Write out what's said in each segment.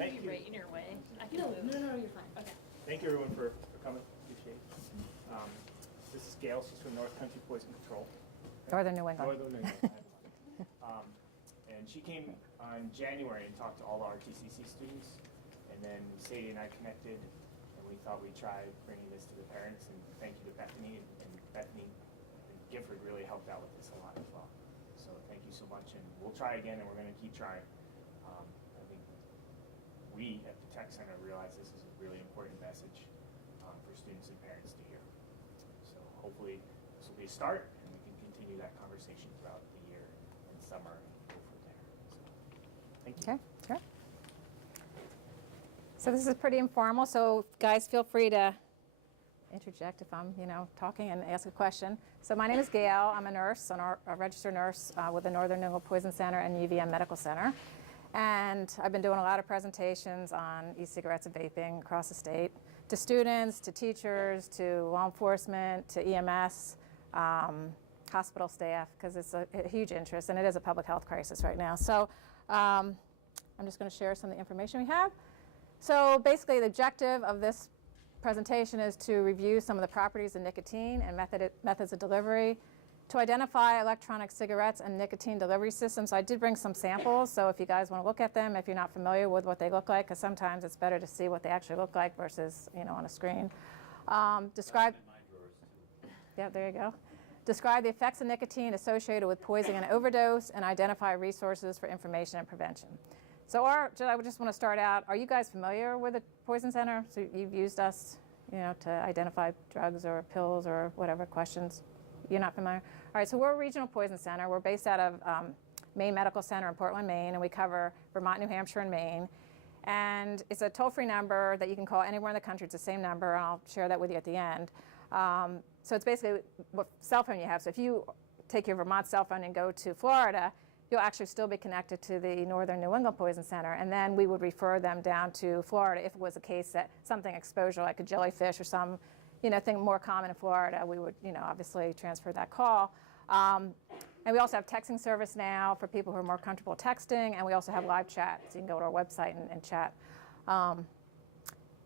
Thank you. Right in your way. No, you're fine. Okay. Thank you, everyone, for coming. Appreciate it. This is Gail. She's from North Country Poison Control. Northern New England. Northern New England. And she came on January and talked to all the RTCC students. And then Sadie and I connected, and we thought we'd try bringing this to the parents. And thank you to Bethany. And Bethany and Gifford really helped out with this a lot as well. So thank you so much. And we'll try again, and we're going to keep trying. I think we at the Tech Center realize this is a really important message for students and parents to hear. So hopefully this will be a start, and we can continue that conversation throughout the year and summer and go from there. So, thank you. Okay, sure. So this is pretty informal, so guys feel free to interject if I'm, talking and ask a question. So my name is Gail. I'm a nurse, a registered nurse with the Northern New England Poison Center and UVM Medical Center. And I've been doing a lot of presentations on e-cigarettes and vaping across the state to students, to teachers, to law enforcement, to EMS, hospital staff, because it's a huge interest, and it is a public health crisis right now. So I'm just going to share some of the information we have. So basically the objective of this presentation is to review some of the properties of nicotine and methods of delivery, to identify electronic cigarettes and nicotine delivery systems. So I did bring some samples, so if you guys want to look at them, if you're not familiar with what they look like, because sometimes it's better to see what they actually look like versus, on a screen. Describe. In my drawers too. Yeah, there you go. Describe the effects of nicotine associated with poisoning and overdose, and identify resources for information and prevention. So I just want to start out, are you guys familiar with the Poison Center? So you've used us, to identify drugs or pills or whatever questions. You're not familiar? All right, so we're a regional poison center. We're based out of Maine Medical Center in Portland, Maine, and we cover Vermont, New Hampshire, and Maine. And it's a toll-free number that you can call anywhere in the country. It's the same number, and I'll share that with you at the end. So it's basically what cell phone you have. So if you take your Vermont cell phone and go to Florida, you'll actually still be connected to the Northern New England Poison Center, and then we would refer them down to Florida if it was a case that something exposure like a jellyfish or some thing more common in Florida, we would obviously transfer that call. And we also have texting service now for people who are more comfortable texting, and we also have live chat, so you can go to our website and chat.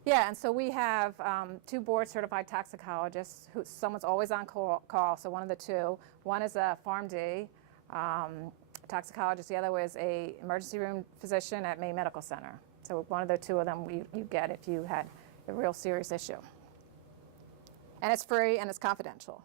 Yeah, and so we have 2 board-certified toxicologists. Someone's always on call, so one of the 2. One is a PharmD toxicologist. The other was a emergency room physician at Maine Medical Center. So one of the 2 of them you get if you had a real serious issue. And it's free and it's confidential.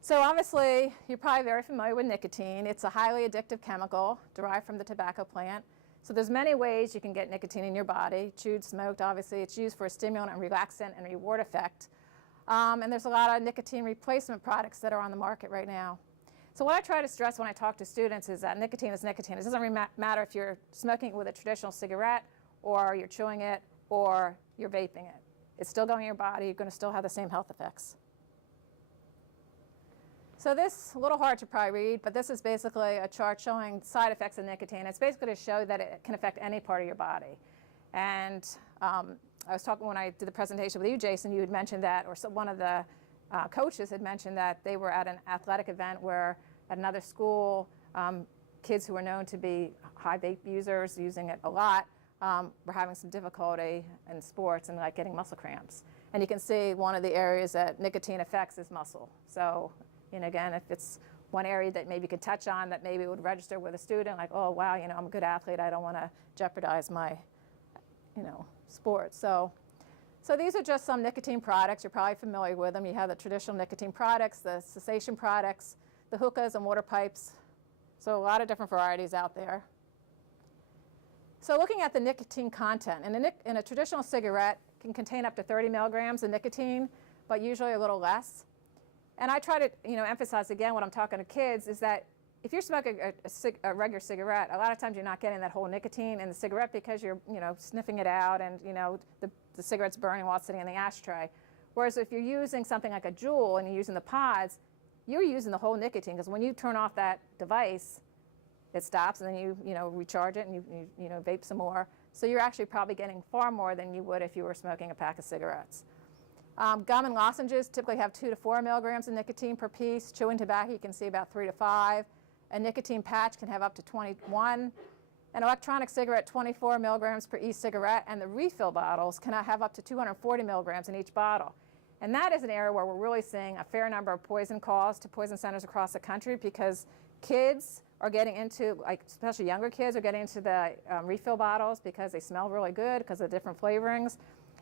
So obviously, you're probably very familiar with nicotine. It's a highly addictive chemical derived from the tobacco plant. So there's many ways you can get nicotine in your body. Chewed, smoked, obviously. It's used for a stimulant and relaxant and reward effect. And there's a lot of nicotine replacement products that are on the market right now. So what I try to stress when I talk to students is that nicotine is nicotine. It doesn't really matter if you're smoking it with a traditional cigarette, or you're chewing it, or you're vaping it. It's still going in your body. You're going to still have the same health effects. So this, a little hard to probably read, but this is basically a chart showing side effects of nicotine. It's basically to show that it can affect any part of your body. And I was talking when I did the presentation with you, Jason, you had mentioned that, or one of the coaches had mentioned that they were at an athletic event where at another school, kids who were known to be high vape users, using it a lot, were having some difficulty in sports and like getting muscle cramps. And you can see one of the areas that nicotine affects is muscle. So, again, if it's one area that maybe you could touch on that maybe would register with a student, like, oh, wow, I'm a good athlete. I don't want to jeopardize my, sport. So these are just some nicotine products. You're probably familiar with them. You have the traditional nicotine products, the cessation products, the hookahs and water pipes. So a lot of different varieties out there. So looking at the nicotine content, in a traditional cigarette can contain up to 30 milligrams of nicotine, but usually a little less. And I try to emphasize again when I'm talking to kids is that if you're smoking a regular cigarette, a lot of times you're not getting that whole nicotine in the cigarette because you're sniffing it out and the cigarette's burning while it's sitting in the ashtray. Whereas if you're using something like a JUUL and you're using the pods, you're using the whole nicotine, because when you turn off that device, it stops, and then you recharge it and you vape some more. So you're actually probably getting far more than you would if you were smoking a pack of cigarettes. Gum and lozenges typically have 2 to 4 milligrams of nicotine per piece. Chewing tobacco, you can see about 3 to 5. A nicotine patch can have up to 21. An electronic cigarette, 24 milligrams per e-cigarette, and the refill bottles can have up to 240 milligrams in each bottle. And that is an area where we're really seeing a fair number of poison calls to poison centers across the country, because kids are getting into, like especially younger kids, are getting into the refill bottles because they smell really good because of different flavorings,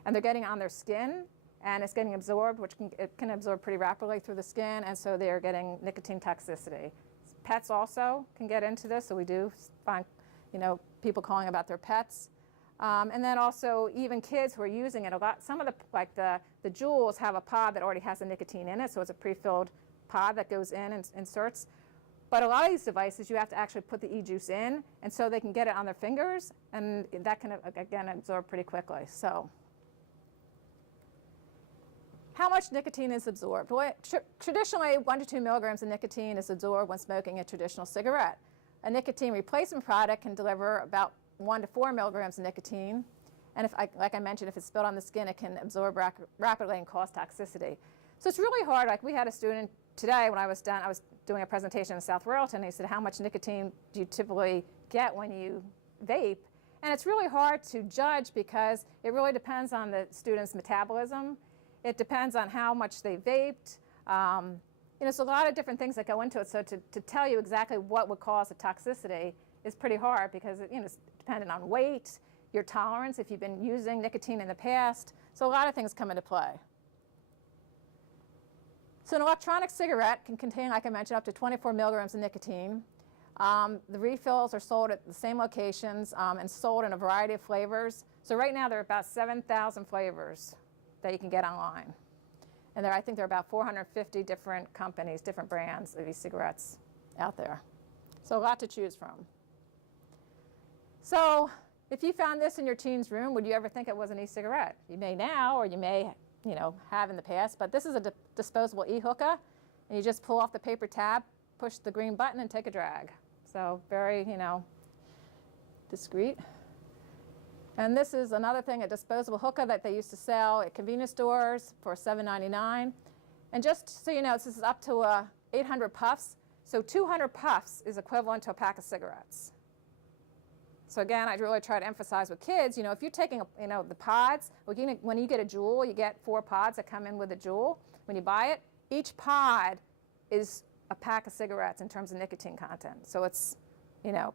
and they're getting on their skin, and it's getting absorbed, which it can absorb pretty rapidly through the skin, and so they're getting nicotine toxicity. Pets also can get into this, so we do find people calling about their pets. And then also even kids who are using it a lot. Some of the JUULs have a pod that already has the nicotine in it, so it's a pre-filled pod that goes in and inserts. But a lot of these devices, you have to actually put the e-juice in, and so they can get it on their fingers, and that can, again, absorb pretty quickly. So how much nicotine is absorbed? Well, traditionally, 1 to 2 milligrams of nicotine is absorbed when smoking a traditional cigarette. A nicotine replacement product can deliver about 1 to 4 milligrams of nicotine. And like I mentioned, if it's spilled on the skin, it can absorb rapidly and cause toxicity. So it's really hard. Like we had a student today when I was done, I was doing a presentation in South Royalton, and he said, how much nicotine do you typically get when you vape? And it's really hard to judge because it really depends on the student's metabolism. It depends on how much they vaped. There's a lot of different things that go into it. So to tell you exactly what would cause a toxicity is pretty hard, because it's dependent on weight, your tolerance, if you've been using nicotine in the past. So a lot of things come into play. So an electronic cigarette can contain, like I mentioned, up to 24 milligrams of nicotine. The refills are sold at the same locations and sold in a variety of flavors. So right now there are about 7,000 flavors that you can get online. And I think there are about 450 different companies, different brands of e-cigarettes out there. So a lot to choose from. So if you found this in your teen's room, would you ever think it was an e-cigarette? You may now, or you may have in the past, but this is a disposable e-hookah, and you just pull off the paper tab, push the green button, and take a drag. So very, discreet. And this is another thing, a disposable hookah that they used to sell at convenience stores for $7.99. And just so you know, this is up to 800 puffs. So 200 puffs is equivalent to a pack of cigarettes. So again, I really try to emphasize with kids, if you're taking, the pods, when you get a JUUL, you get 4 pods that come in with a JUUL. When you buy it, each pod is a pack of cigarettes in terms of nicotine content. So it's,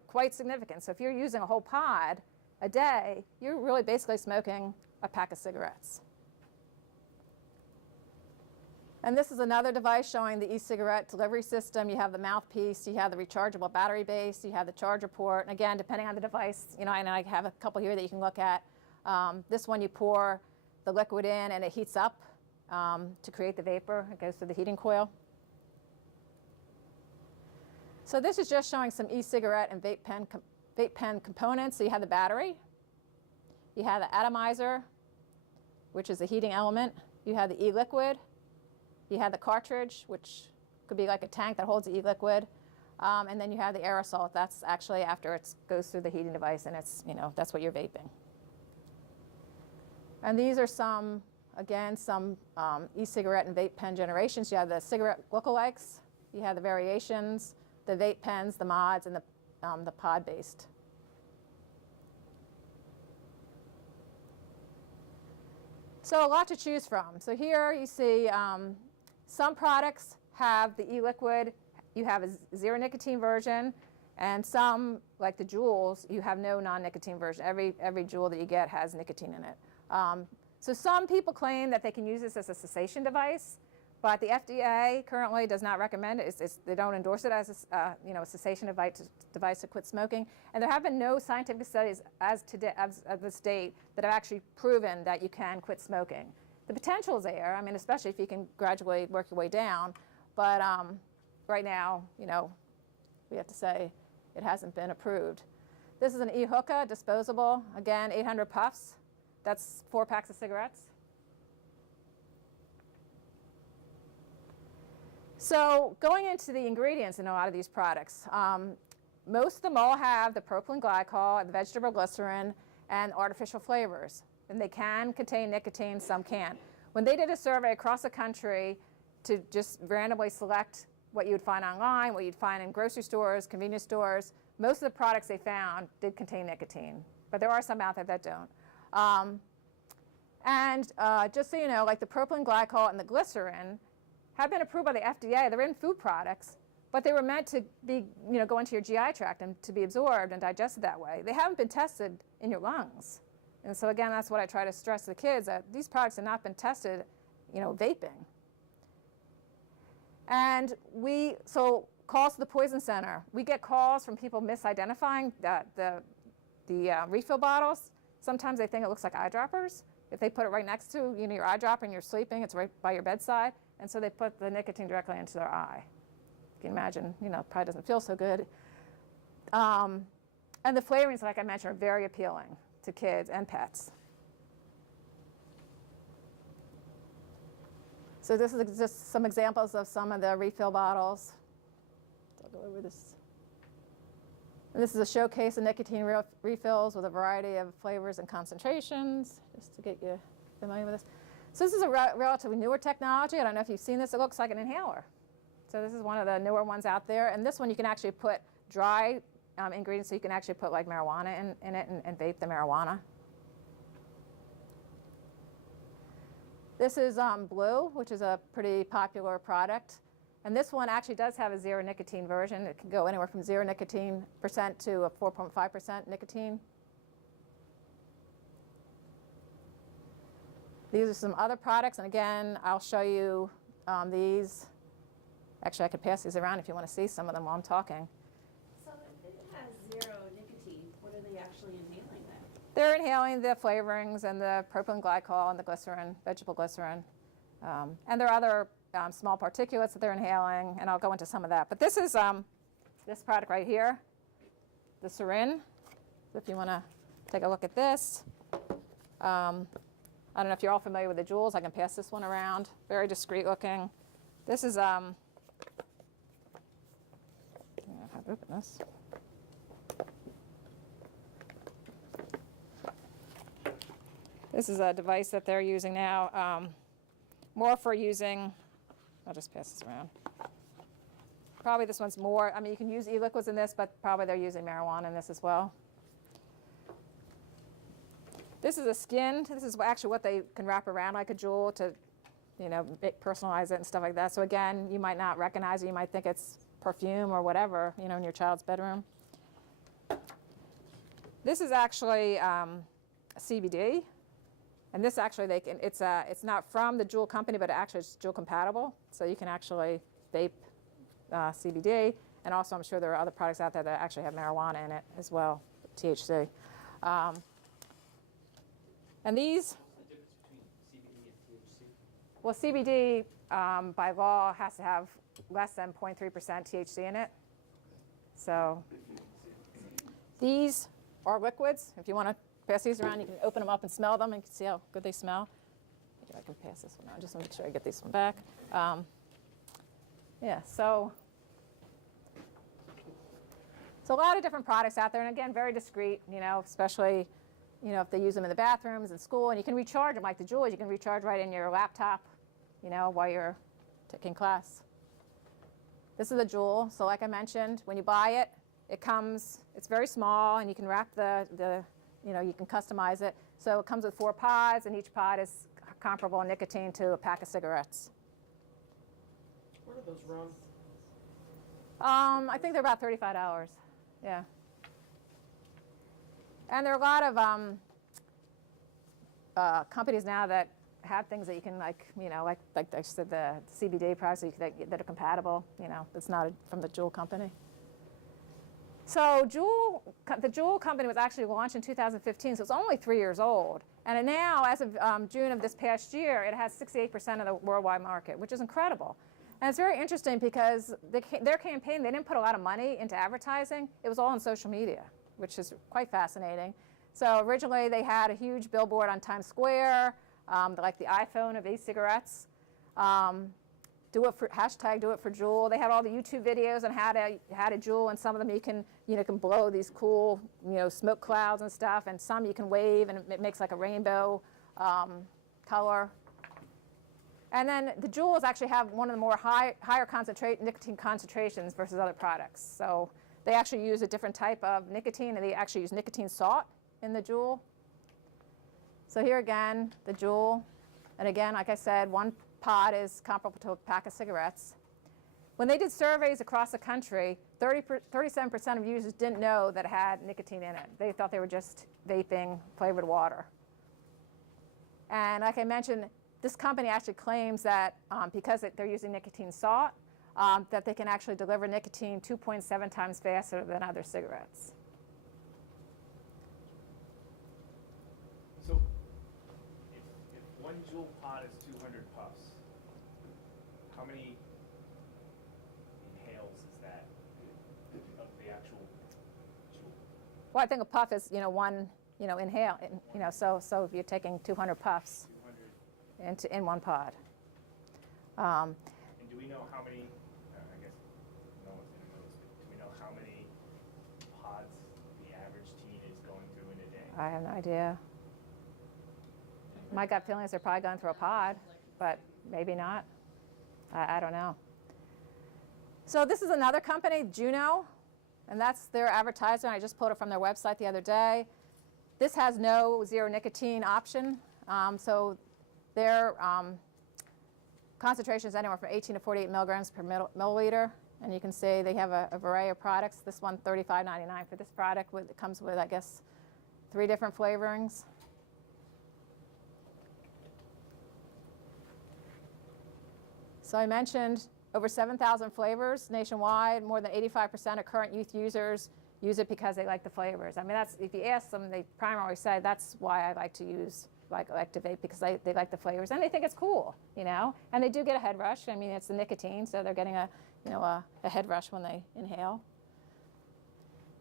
quite significant. So if you're using a whole pod a day, you're really basically smoking a pack of cigarettes. And this is another device showing the e-cigarette delivery system. You have the mouthpiece, you have the rechargeable battery base, you have the charger port, and again, depending on the device, and I have a couple here that you can look at. This one, you pour the liquid in and it heats up to create the vapor. It goes through the heating coil. So this is just showing some e-cigarette and vape pen components. So you have the battery, you have the atomizer, which is the heating element, you have the e-liquid, you have the cartridge, which could be like a tank that holds the e-liquid, and then you have the aerosol. That's actually after it goes through the heating device, and it's, that's what you're vaping. And these are some e-cigarette and vape pen generations. You have the cigarette lookalikes, you have the variations, the vape pens, the mods, and the pod-based. So a lot to choose from. So here you see some products have the e-liquid. You have a zero nicotine version, and some, like the JUULs, you have no non-nicotine version. Every JUUL that you get has nicotine in it. So some people claim that they can use this as a cessation device, but the FDA currently does not recommend it. They don't endorse it as a cessation device to quit smoking. And there have been no scientific studies as of this date that have actually proven that you can quit smoking. The potential is there, especially if you can gradually work your way down. But right now, we have to say it hasn't been approved. This is an e-hookah, disposable. Again, 800 puffs. That's 4 packs of cigarettes. So going into the ingredients in a lot of these products, most of them all have the propylene glycol, the vegetable glycerin, and artificial flavors. And they can contain nicotine, some can't. When they did a survey across the country to just randomly select what you would find online, what you'd find in grocery stores, convenience stores, Most of the products they found did contain nicotine, but there are some out there that don't. Just so you know, like the propylene glycol and the glycerin have been approved by the FDA. They're in food products, but they were meant to be, go into your GI tract and to be absorbed and digested that way. They haven't been tested in your lungs. And so again, that's what I try to stress to the kids, that these products have not been tested, vaping. And so calls to the Poison Center. We get calls from people misidentifying the refill bottles. Sometimes they think it looks like eyedroppers. If they put it right next to your eyedropper and you're sleeping, it's right by your bedside. And so they put the nicotine directly into their eye. You can imagine, it probably doesn't feel so good. And the flavorings, like I mentioned, are very appealing to kids and pets. So this is just some examples of some of the refill bottles. I'll go over this. And this is a showcase of nicotine refills with a variety of flavors and concentrations, just to get you familiar with this. So this is a relatively newer technology. I don't know if you've seen this. It looks like an inhaler. So this is one of the newer ones out there. And this one you can actually put dry ingredients, so you can actually put like marijuana in it and vape the marijuana. This is Blue, which is a pretty popular product. And this one actually does have a zero nicotine version. It can go anywhere from 0% nicotine to a 4.5% nicotine. These are some other products, and again, I'll show you these. Actually, I could pass these around if you want to see some of them while I'm talking. So if it has 0 nicotine, what are they actually inhaling then? They're inhaling the flavorings and the propylene glycol and the glycerin, vegetable glycerin. And there are other small particulates that they're inhaling, and I'll go into some of that. But this is this product right here, the Serin. So if you want to take a look at this. I don't know if you're all familiar with the JUULs. I can pass this one around. Very discreet looking. This is, I don't know how to open this. This is a device that they're using now, more for using, I'll just pass this around. Probably this one's more, you can use e-liquids in this, but probably they're using marijuana in this as well. This is a skin. This is actually what they can wrap around like a JUUL to, personalize it and stuff like that. So again, you might not recognize it. You might think it's perfume or whatever, in your child's bedroom. This is actually CBD. And this actually, it's not from the JUUL company, but actually it's JUUL compatible. So you can actually vape CBD. And also, I'm sure there are other products out there that actually have marijuana in it as well, THC. And these, well, CBD by law has to have less than 0.3% THC in it. So these are liquids. If you want to pass these around, you can open them up and smell them, and you can see how good they smell. Maybe I can pass this one out. Just want to make sure I get this one back. Yeah, so a lot of different products out there, and again, very discreet, especially, if they use them in the bathrooms in school, and you can recharge them like the JUULs. You can recharge right in your laptop, while you're taking class. This is a JUUL. So like I mentioned, when you buy it, it's very small, and you can wrap you can customize it. So it comes with 4 pods, and each pod is comparable in nicotine to a pack of cigarettes. Where do those run? I think they're about $35. Yeah. And there are a lot of companies now that have things that you can, like I said, the CBD products that are compatible. It's not from the JUUL company. So the JUUL company was actually launched in 2015, so it's only 3 years old. And now, as of June of this past year, it has 68% of the worldwide market, which is incredible. And it's very interesting because their campaign, they didn't put a lot of money into advertising. It was all on social media, which is quite fascinating. So originally, they had a huge billboard on Times Square, like the iPhone of e-cigarettes. Do it for JUUL. They had all the YouTube videos on how to JUUL, and some of them you can blow these cool smoke clouds and stuff, and some you can wave and it makes like a rainbow color. And then the JUULs actually have one of the more higher nicotine concentrations versus other products. So They actually use a different type of nicotine, and they actually use nicotine salt in the JUUL. So here again, the JUUL. And again, like I said, one pod is comparable to a pack of cigarettes. When they did surveys across the country, 37% of users didn't know that it had nicotine in it. They thought they were just vaping flavored water. And like I mentioned, this company actually claims that because they're using nicotine salt, that they can actually deliver nicotine 2.7 times faster than other cigarettes. So if one JUUL pod is 200 puffs, how many inhales is that of the actual JUUL? Well, I think a puff is, one, inhale, so if you're taking 200 puffs 200. in one pod. And do we know how many, I guess no one's going to know this, but do we know how many pods the average teen is going through in a day? I have no idea. My gut feeling is they're probably going through a pod, but maybe not. I don't know. So this is another company, Juno, and that's their advertisement. I just pulled it from their website the other day. This has no zero nicotine option, so their concentration is anywhere from 18 to 48 milligrams per milliliter, and you can see they have a variety of products. This one, $35.99 for this product. It comes with, I guess, 3 different flavorings. So I mentioned over 7,000 flavors nationwide. More than 85% of current youth users use it because they like the flavors. I mean, that's, if you ask them, they primarily say that's why I like to use, like to vape, because they like the flavors and they think it's cool, And they do get a head rush. I mean, it's the nicotine, so they're getting a head rush when they inhale.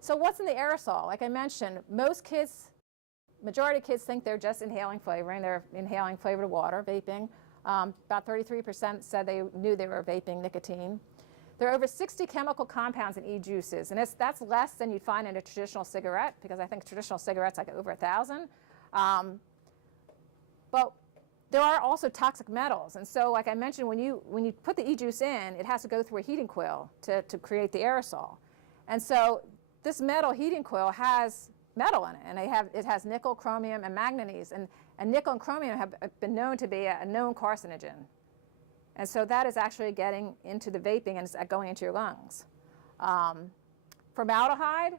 So what's in the aerosol? Like I mentioned, majority of kids think they're just inhaling flavoring. They're inhaling flavored water, vaping. About 33% said they knew they were vaping nicotine. There are over 60 chemical compounds in e-juices, and that's less than you'd find in a traditional cigarette, because I think traditional cigarettes like over 1,000. But there are also toxic metals, and so like I mentioned, when you put the e-juice in, it has to go through a heating coil to create the aerosol. And so this metal heating coil has metal in it, and it has nickel, chromium, and manganese, and nickel and chromium have been known to be a known carcinogen. And so that is actually getting into the vaping and it's going into your lungs. Formaldehyde,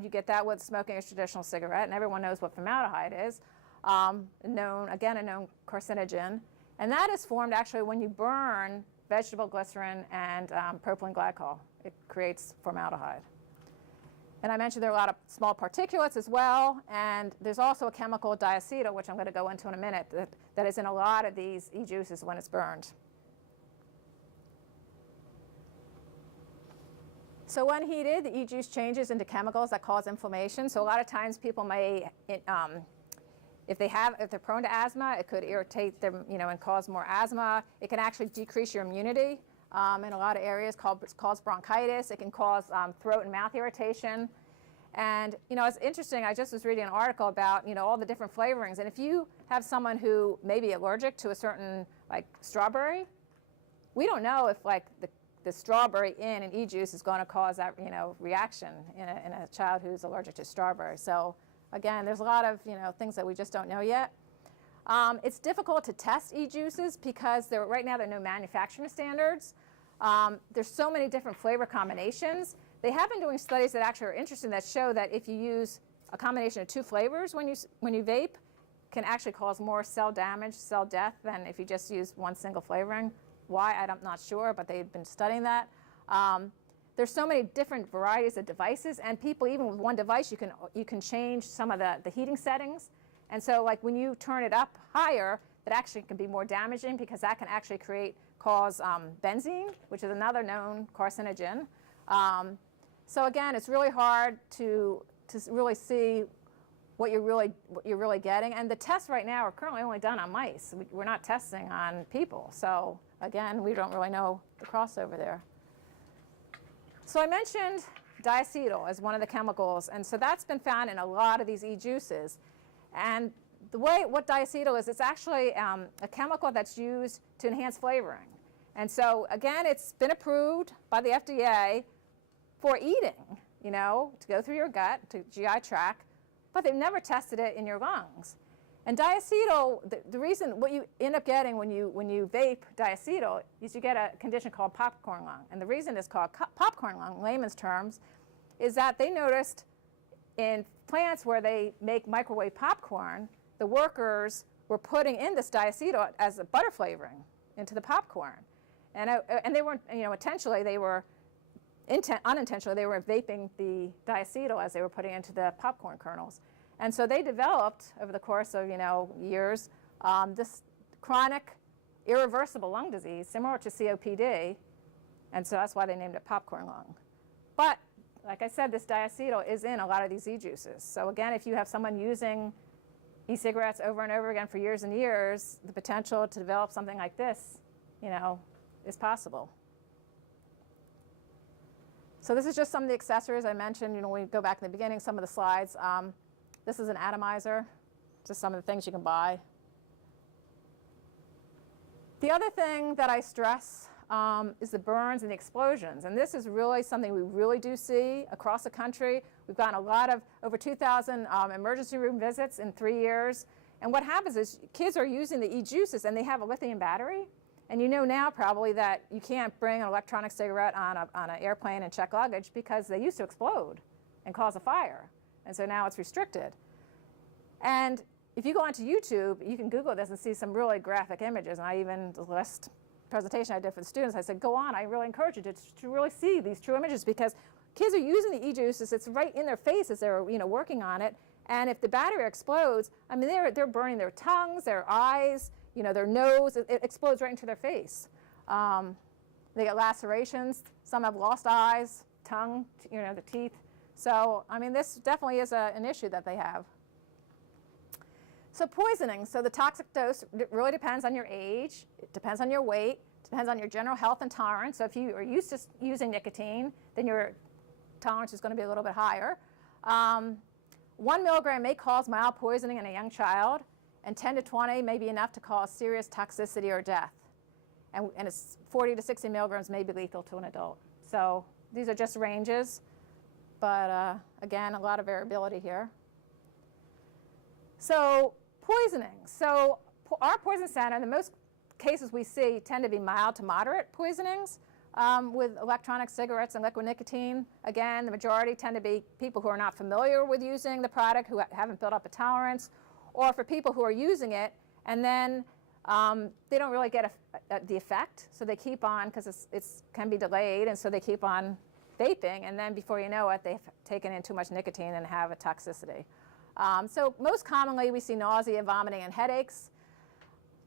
you get that with smoking a traditional cigarette, and everyone knows what formaldehyde is. A known carcinogen. And that is formed actually when you burn vegetable glycerin and propylene glycol. It creates formaldehyde. And I mentioned there are a lot of small particulates as well, and there's also a chemical, diacetyl, which I'm going to go into in a minute, that is in a lot of these e-juices when it's burned. So when heated, the e-juice changes into chemicals that cause inflammation. So a lot of times people may, if they're prone to asthma, it could irritate them, and cause more asthma. It can actually decrease your immunity. In a lot of areas, cause bronchitis. It can cause throat and mouth irritation. And it's interesting. I just was reading an article about all the different flavorings. And if you have someone who may be allergic to a certain strawberry, we don't know if the strawberry in an e-juice is going to cause that reaction in a child who's allergic to strawberry. So again, there's a lot of things that we just don't know yet. It's difficult to test e-juices because right now there are no manufacturing standards. There's so many different flavor combinations. They have been doing studies that actually are interesting that show that if you use a combination of 2 flavors when you vape, can actually cause more cell damage, cell death than if you just use one single flavoring. Why, I'm not sure, but they've been studying that. There's so many different varieties of devices, and people, even with one device, you can change some of the heating settings. And so when you turn it up higher, it actually can be more damaging because that can actually cause benzene, which is another known carcinogen. So again, it's really hard to really see what you're really getting. And the tests right now are currently only done on mice. We're not testing on people. So again, we don't really know the crossover there. So I mentioned diacetyl as one of the chemicals, and so that's been found in a lot of these e-juices. And what diacetyl is, it's actually a chemical that's used to enhance flavoring. And so again, it's been approved by the FDA for eating, you know, to go through your gut, to GI tract, but they've never tested it in your lungs. And diacetyl, the reason what you end up getting when you vape diacetyl is you get a condition called popcorn lung. And the reason it's called popcorn lung, in layman's terms, is that they noticed in plants where they make microwave popcorn, the workers were putting in this diacetyl as a butter flavoring into the popcorn. And they weren't, you know, intentionally, they were, unintentionally, they were vaping the diacetyl as they were putting into the popcorn kernels. And so they developed, over the course of, you know, years, this chronic irreversible lung disease, similar to COPD, and so that's why they named it popcorn lung. But, like I said, this diacetyl is in a lot of these e-juices. So again, if you have someone using e-cigarettes over and over again for years and years, the potential to develop something like this, you know, is possible. So this is just some of the accessories I mentioned. You know, when we go back in the beginning, some of the slides. This is an atomizer, just some of the things you can buy. The other thing that I stress is the burns and the explosions. And this is really something we really do see across the country. We've gotten a lot of, over 2,000 emergency room visits in 3 years. And what happens is kids are using the e-juices and they have a lithium battery. And you know now probably that you can't bring an electronic cigarette on an airplane and check luggage because they used to explode and cause a fire. And so now it's restricted. And if you go onto YouTube, you can Google this and see some really graphic images. And I even, the last presentation I did for the students, I said, go on, I really encourage you to really see these true images because kids are using the e-juices, it's right in their face as they're, you know, working on it. And if the battery explodes, I mean, they're burning their tongues, their eyes, you know, their nose, it explodes right into their face. They get lacerations, some have lost eyes, tongue, you know, the teeth. So, I mean, this definitely is an issue that they have. So poisoning, so the toxic dose really depends on your age, it depends on your weight, it depends on your general health and tolerance. So if you are used to using nicotine, then your tolerance is going to be a little bit higher. 1 milligram may cause mild poisoning in a young child, and 10 to 20 may be enough to cause serious toxicity or death. And it's 40 to 60 milligrams may be lethal to an adult. So these are just ranges. But again, a lot of variability here. So poisoning. So our poison center, the most cases we see tend to be mild to moderate poisonings with electronic cigarettes and liquid nicotine. Again, the majority tend to be people who are not familiar with using the product, who haven't built up a tolerance, or for people who are using it and then they don't really get the effect, so they keep on because it can be delayed, and so they keep on vaping, and then before you know it, they've taken in too much nicotine and have a toxicity. So most commonly, we see nausea, vomiting, and headaches.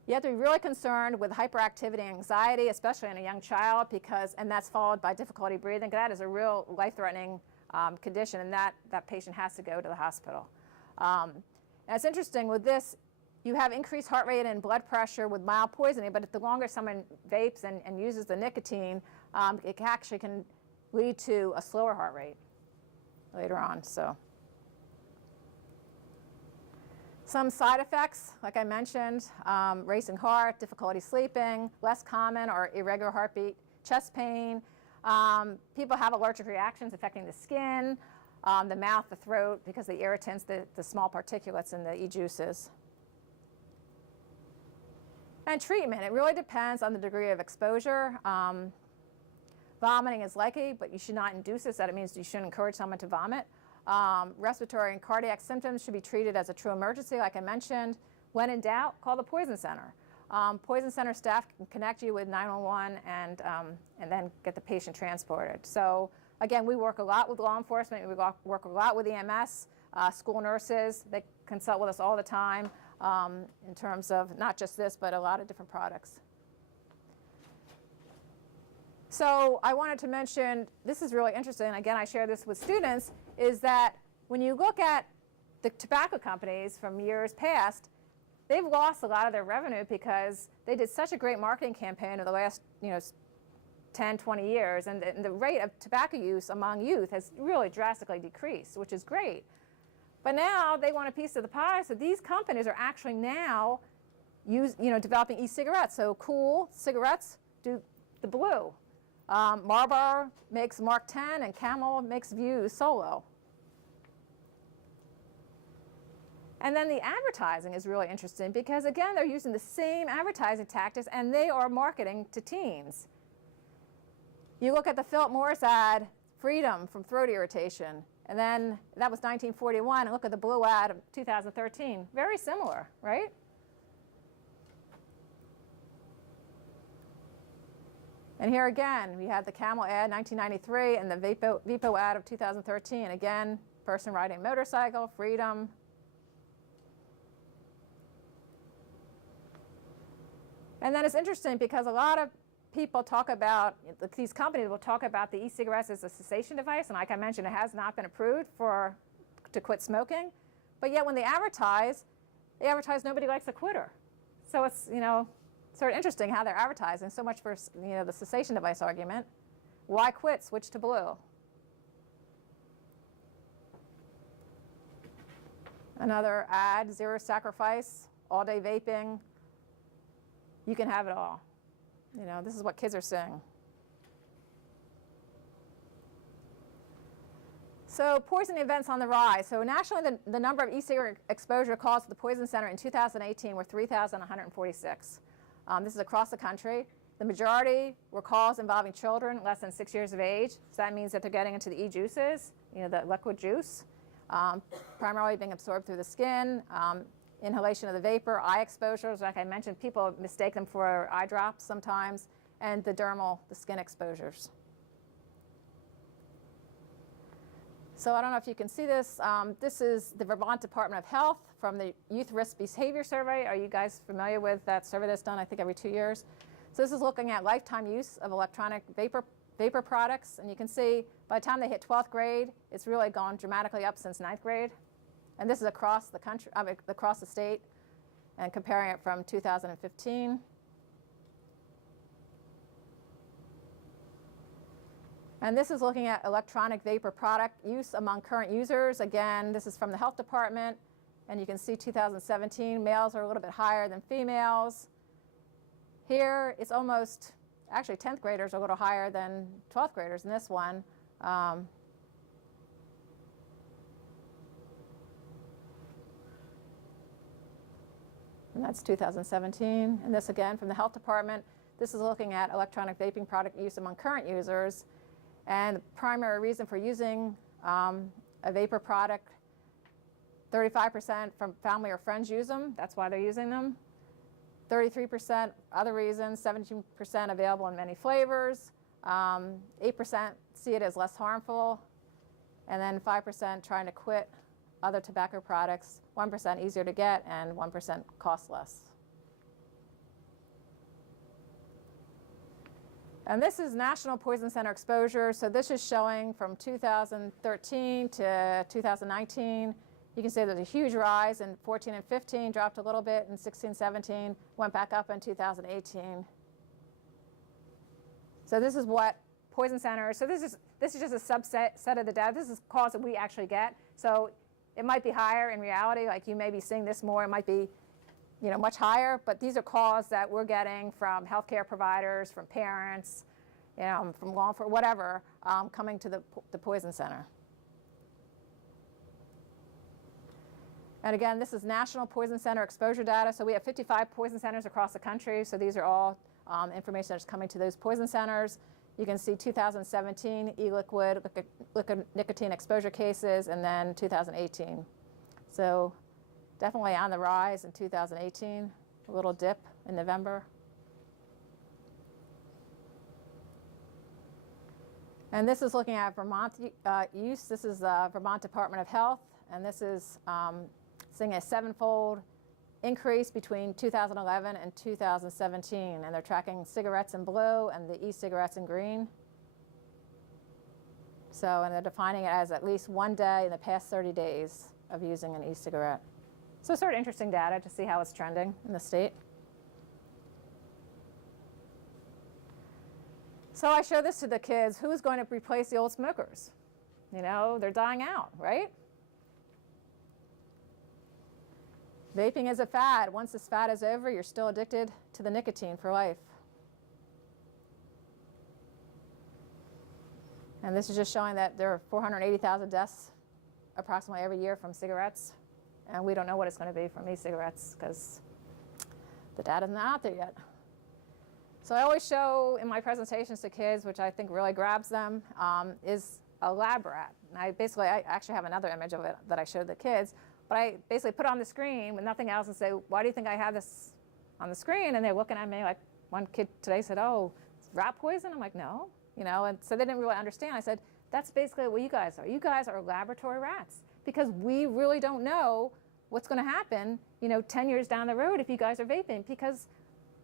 You have to be really concerned with hyperactivity and anxiety, especially in a young child, and that's followed by difficulty breathing. That is a real life-threatening condition, and that patient has to go to the hospital. And it's interesting with this, you have increased heart rate and blood pressure with mild poisoning, but if the longer someone vapes and uses the nicotine, it actually can lead to a slower heart rate later on. So, some side effects, like I mentioned, racing heart, difficulty sleeping, less common or irregular heartbeat, chest pain. People have allergic reactions affecting the skin, the mouth, the throat, because of the irritants, the small particulates in the e-juices. And treatment, it really depends on the degree of exposure. Vomiting is likely, but you should not induce this. That means you shouldn't encourage someone to vomit. Respiratory and cardiac symptoms should be treated as a true emergency, like I mentioned. When in doubt, call the Poison Center. Poison Center staff can connect you with 911 and then get the patient transported. So again, we work a lot with law enforcement. We work a lot with EMS, school nurses. They consult with us all the time in terms of not just this, but a lot of different products. So I wanted to mention, this is really interesting, and again, I share this with students, is that when you look at the tobacco companies from years past, they've lost a lot of their revenue because they did such a great marketing campaign over the last 10, 20 years, and the rate of tobacco use among youth has really drastically decreased, which is great. But now they want a piece of the pie, so these companies are actually now developing e-cigarettes. So Cool cigarettes do the blue. Marlboro makes Mark 10 and Camel makes Views Solo. And then the advertising is really interesting because, again, they're using the same advertising tactics and they are marketing to teens. You look at the Philip Morris ad, Freedom from throat irritation, and then that was 1941, and look at the blue ad of 2013. Very similar, right? And here again, we had the Camel ad, 1993, and the Vipo ad of 2013. Again, person riding a motorcycle, freedom. And then it's interesting because a lot of people talk about, these companies will talk about the e-cigarettes as a cessation device, and like I mentioned, it has not been approved to quit smoking. But yet when they advertise nobody likes a quitter. So it's, sort of interesting how they're advertising so much for, the cessation device argument. Why quit? Switch to blue. Another ad, zero sacrifice, all-day vaping. You can have it all. This is what kids are saying. So poison events on the rise. So nationally, the number of e-cigarette exposure calls to the Poison Center in 2018 were 3,146. This is across the country. The majority were calls involving children less than 6 years of age. So that means that they're getting into the e-juices, the liquid juice, primarily being absorbed through the skin. Inhalation of the vapor, eye exposures, like I mentioned, people mistake them for eye drops sometimes, and the skin exposures. So I don't know if you can see this. This is the Vermont Department of Health from the Youth Risk Behavior Survey. Are you guys familiar with that survey that's done, I think, every 2 years? So this is looking at lifetime use of electronic vapor products, and you can see by the time they hit 12th grade, it's really gone dramatically up since 9th grade. And this is across the country, across the state, and comparing it from 2015. And this is looking at electronic vapor product use among current users. Again, this is from the health department, and you can see 2017, males are a little bit higher than females. Here, it's almost, actually 10th graders are a little higher than 12th graders in this one. And that's 2017. And this again from the health department. This is looking at electronic vaping product use among current users. And the primary reason for using a vapor product, 35% from family or friends use them. That's why they're using them. 33% other reasons, 17% available in many flavors. 8% see it as less harmful. And then 5% trying to quit other tobacco products, 1% easier to get, and 1% cost less. And this is National Poison Center exposure. So this is showing from 2013 to 2019. You can see there's a huge rise in 14 and 15, dropped a little bit in 16, 17, went back up in 2018. So this is what Poison Center, so this is just a subset of the data. This is calls that we actually get. So it might be higher in reality, like you may be seeing this more, it might be much higher, but these are calls that we're getting from healthcare providers, from parents, from law enforcement, whatever, coming to the Poison Center. And again, this is National Poison Center exposure data. So we have 55 poison centers across the country. So these are all information that's coming to those poison centers. You can see 2017 e-liquid, liquid nicotine exposure cases, and then 2018. So definitely on the rise in 2018, a little dip in November. And this is looking at Vermont use. This is the Vermont Department of Health, and this is seeing a 7-fold increase between 2011 and 2017, and they're tracking cigarettes in blue and the e-cigarettes in green. So, and they're defining it as at least one day in the past 30 days of using an e-cigarette. So sort of interesting data to see how it's trending in the state. So I show this to the kids. Who's going to replace the old smokers? They're dying out, right? Vaping is a fad. Once this fad is over, you're still addicted to the nicotine for life. And this is just showing that there are 480,000 deaths approximately every year from cigarettes. And we don't know what it's going to be from e-cigarettes because the data's not out there yet. So I always show in my presentations to kids, which I think really grabs them, is a lab rat. And I actually have another image of it that I showed the kids. But I basically put it on the screen with nothing else and say, why do you think I have this on the screen? And they're looking at me like, one kid today said, oh, it's rat poison? I'm like, no. You know, and so they didn't really understand. I said, that's basically what you guys are. You guys are laboratory rats because we really don't know what's going to happen, 10 years down the road if you guys are vaping because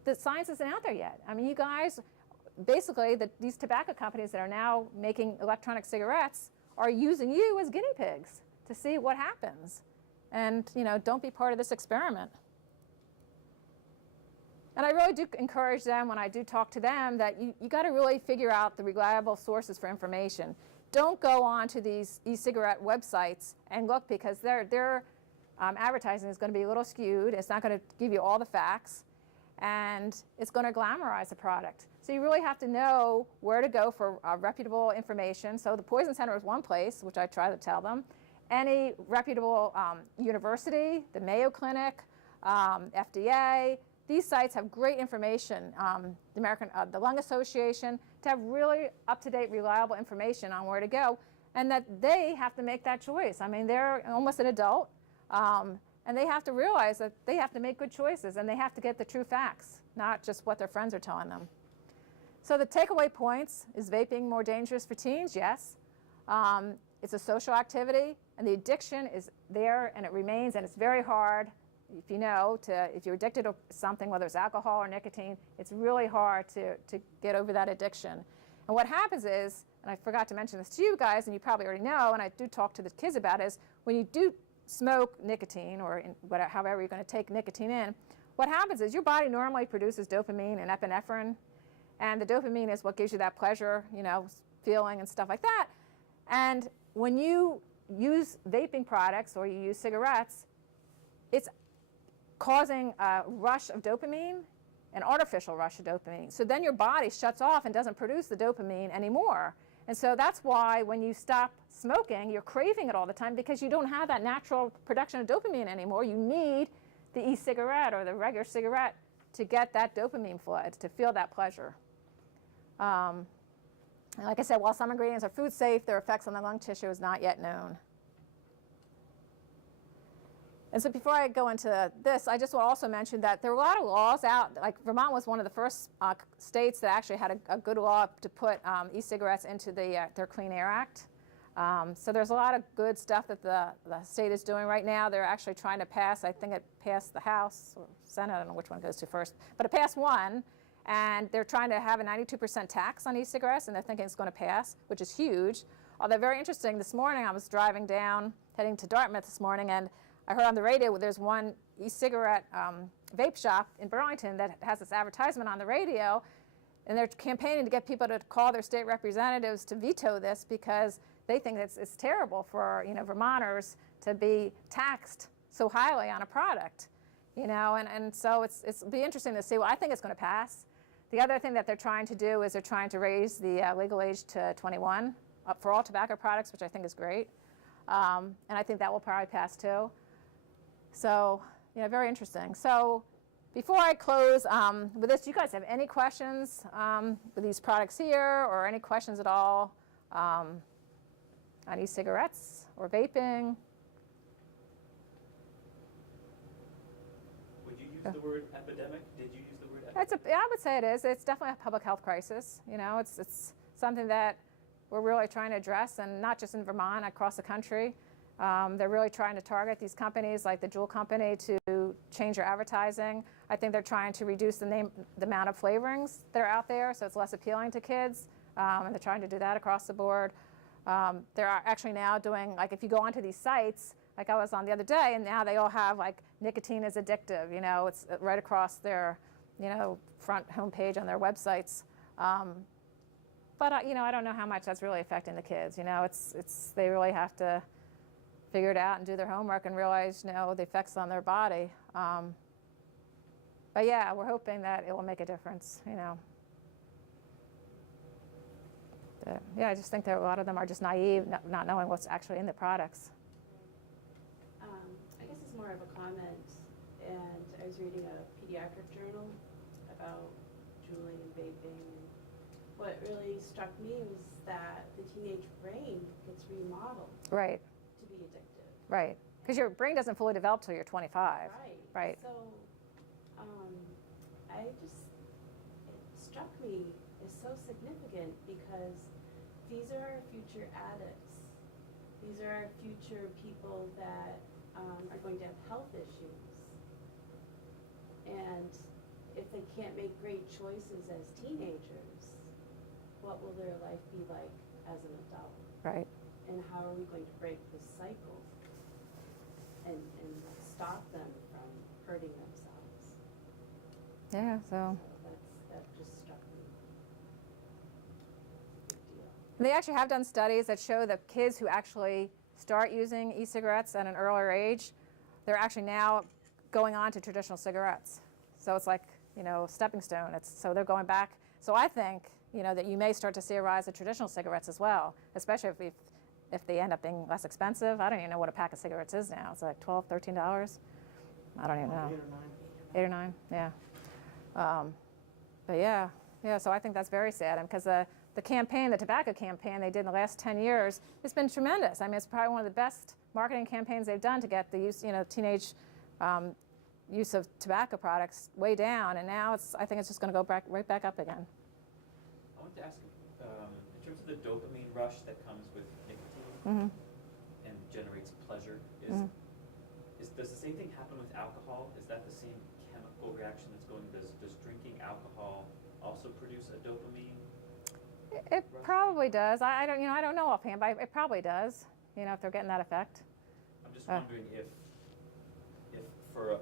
the science isn't out there yet. I mean, you guys, basically, these tobacco companies that are now making electronic cigarettes are using you as guinea pigs to see what happens. And, don't be part of this experiment. And I really do encourage them when I do talk to them that you got to really figure out the reliable sources for information. Don't go on to these e-cigarette websites and look because their advertising is going to be a little skewed. It's not going to give you all the facts. And it's going to glamorize the product. So you really have to know where to go for reputable information. So the Poison Center is one place, which I try to tell them. Any reputable university, the Mayo Clinic, FDA, these sites have great information. The Lung Association, to have really up-to-date, reliable information on where to go, and that they have to make that choice. I mean, they're almost an adult, and they have to realize that they have to make good choices, and they have to get the true facts, not just what their friends are telling them. So the takeaway points, is vaping more dangerous for teens? Yes. It's a social activity, and the addiction is there, and it remains, and it's very hard. If if you're addicted to something, whether it's alcohol or nicotine, it's really hard to get over that addiction. And what happens is, and I forgot to mention this to you guys, and you probably already know, and I do talk to the kids about is, when you do smoke nicotine, or however you're going to take nicotine in, what happens is your body normally produces dopamine and epinephrine, and the dopamine is what gives you that pleasure, feeling and stuff like that. And when you use vaping products or you use cigarettes, it's causing a rush of dopamine, an artificial rush of dopamine. So then your body shuts off and doesn't produce the dopamine anymore. And so that's why when you stop smoking, you're craving it all the time because you don't have that natural production of dopamine anymore. You need the e-cigarette or the regular cigarette to get that dopamine flood, to feel that pleasure. And like I said, while some ingredients are food safe, their effects on the lung tissue is not yet known. And so before I go into this, I just want to also mention that there are a lot of laws out. Like Vermont was one of the first states that actually had a good law to put e-cigarettes into their Clean Air Act. So there's a lot of good stuff that the state is doing right now. They're actually trying to pass, I think it passed the House or Senate, I don't know which one goes to first, but it passed one. And they're trying to have a 92% tax on e-cigarettes, and they're thinking it's going to pass, which is huge. Although very interesting, this morning I was driving down, heading to Dartmouth this morning, and I heard on the radio there's one e-cigarette vape shop in Burlington that has this advertisement on the radio, and they're campaigning to get people to call their state representatives to veto this because they think it's terrible for Vermonters to be taxed so highly on a product. And so it'll be interesting to see. Well, I think it's going to pass. The other thing that they're trying to do is they're trying to raise the legal age to 21 for all tobacco products, which I think is great. And I think that will probably pass too. So, very interesting. So before I close with this, do you guys have any questions with these products here or any questions at all on e-cigarettes or vaping? Would you use the word epidemic? Did you use the word epidemic? I would say it is. It's definitely a public health crisis. It's something that we're really trying to address, and not just in Vermont, across the country. They're really trying to target these companies like the JUUL company to change their advertising. I think they're trying to reduce the amount of flavorings that are out there, so it's less appealing to kids, and they're trying to do that across the board. They're actually now doing, like if you go onto these sites, like I was on the other day, and now they all have like nicotine is addictive, it's right across their, front homepage on their websites. But I don't know how much that's really affecting the kids. They really have to figure it out and do their homework and realize, the effects on their body. But yeah, we're hoping that it will make a difference. But, yeah, I just think that a lot of them are just naive, not knowing what's actually in the products. I guess it's more of a comment, and I was reading a pediatric journal about JUULing and vaping, and what really struck me was that the teenage brain gets remodeled Right, to be addictive. right. Because your brain doesn't fully develop till you're 25. Right. So, it struck me as so significant because these are our future addicts. These are our future people that are going to have health issues. And if they can't make great choices as teenagers, what will their life be like as an adult? Right. And how are we going to break this cycle and stop them from hurting themselves? Yeah, so. That just struck me. Big deal. They actually have done studies that show that kids who actually start using e-cigarettes at an earlier age, they're actually now going on to traditional cigarettes. So it's like, stepping stone. So they're going back. So I think, that you may start to see a rise of traditional cigarettes as well, especially if they end up being less expensive. I don't even know what a pack of cigarettes is now. It's like $12, $13. I don't even know. 8 or 9, yeah. But yeah, so I think that's very sad. And because the campaign, the tobacco campaign they did in the last 10 years, it's been tremendous. I mean, it's probably one of the best marketing campaigns they've done to get the use, teenage use of tobacco products way down. And now I think it's just going to go right back up again. I want to ask, in terms of the dopamine rush that comes with nicotine Mm-hmm. and generates pleasure, does the same thing happen with alcohol? Is that the same chemical reaction that's going? Does drinking alcohol also produce a dopamine? It probably does. I don't know offhand, but it probably does. If they're getting that effect. I'm just wondering if for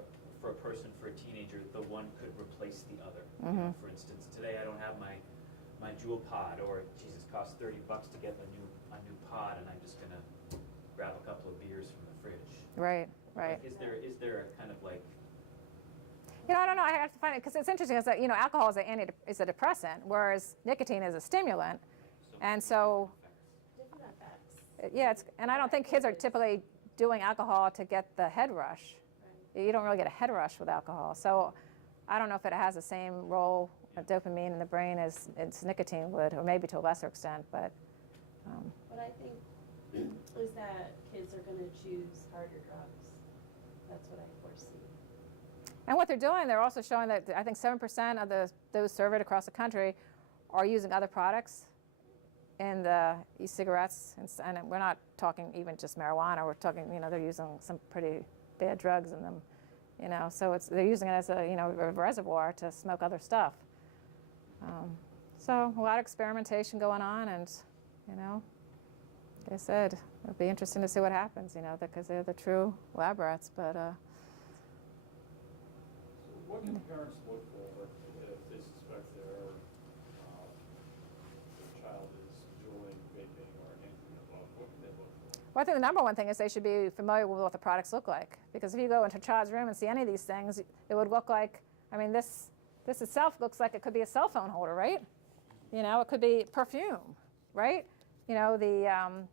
a person, for a teenager, the one could replace the other. Mm-hmm. For instance, today I don't have my JUUL pod, or Jesus, costs $30 to get a new pod, and I'm just gonna grab a couple of beers from the fridge. Right. Like, is there a kind of like? I don't know. I have to find it because it's interesting. Is that alcohol is a depressant, whereas nicotine is a stimulant, and so Different effects. yeah. And I don't think kids are typically doing alcohol to get the head rush. Right. You don't really get a head rush with alcohol. So I don't know if it has the same role of dopamine in the brain as nicotine would, or maybe to a lesser extent. But What I think is that kids are going to choose harder drugs. That's what I foresee. and what they're doing, they're also showing that I think 7% of those surveyed across the country are using other products in the e-cigarettes, and we're not talking even just marijuana. We're talking, they're using some pretty bad drugs in them, So they're using it as a reservoir to smoke other stuff. So a lot of experimentation going on, and like I said, it'll be interesting to see what happens, because they're the true lab rats. But So what can parents look for if they suspect their child is JUULing, vaping, or anything above? What can they look for? well, I think the number one thing is they should be familiar with what the products look like. Because if you go into a child's room and see any of these things, it would look like, this itself looks like it could be a cell phone holder, right? It could be perfume, right? The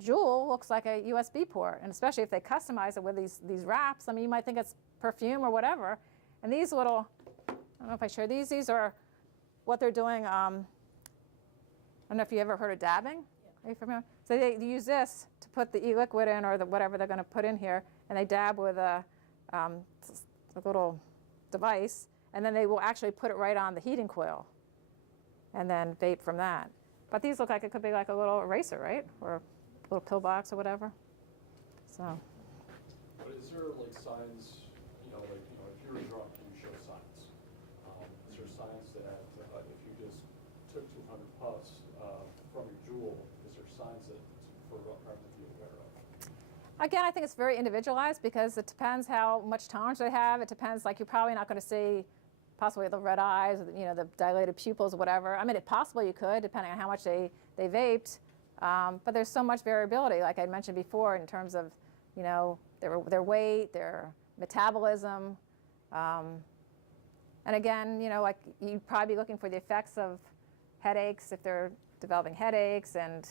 JUUL looks like a USB port, and especially if they customize it with these wraps, you might think it's perfume or whatever. And these little, I don't know if I share these are what they're doing. I don't know if you ever heard of dabbing. Yeah. Are you familiar? So they use this to put the e-liquid in, or whatever they're going to put in here, and they dab with a little device, and then they will actually put it right on the heating coil and then vape from that. But these look like it could be like a little eraser, right? Or a little pill box or whatever. So. But is there signs, if you're drunk, you show signs. Is there signs that if you just took 200 puffs from your JUUL, is there signs that for a parent to be aware of? Again, I think it's very individualized because it depends how much tolerance they have. It depends, you're probably not going to see possibly the red eyes, or the dilated pupils or whatever. It's possible you could, depending on how much they vaped. But there's so much variability, like I mentioned before, in terms of, their weight, their metabolism. And again, you'd probably be looking for the effects of headaches if they're developing headaches and,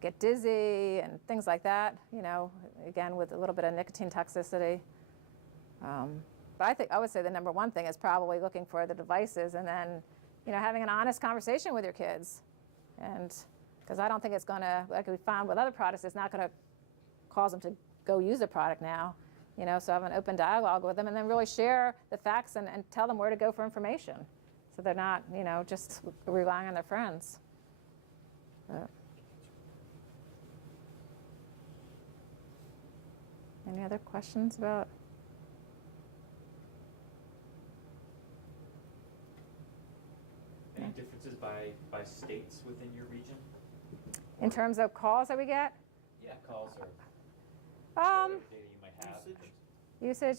get dizzy and things like that, again, with a little bit of nicotine toxicity. But I would say the number one thing is probably looking for the devices and then, having an honest conversation with your kids. And because I don't think it's going to, like we found with other products, it's not going to cause them to go use a product now. So have an open dialogue with them and then really share the facts and tell them where to go for information. So they're not, just relying on their friends. Any other questions about? Any differences by states within your region? In terms of calls that we get? Yeah, calls or Um, data you might have. Usage.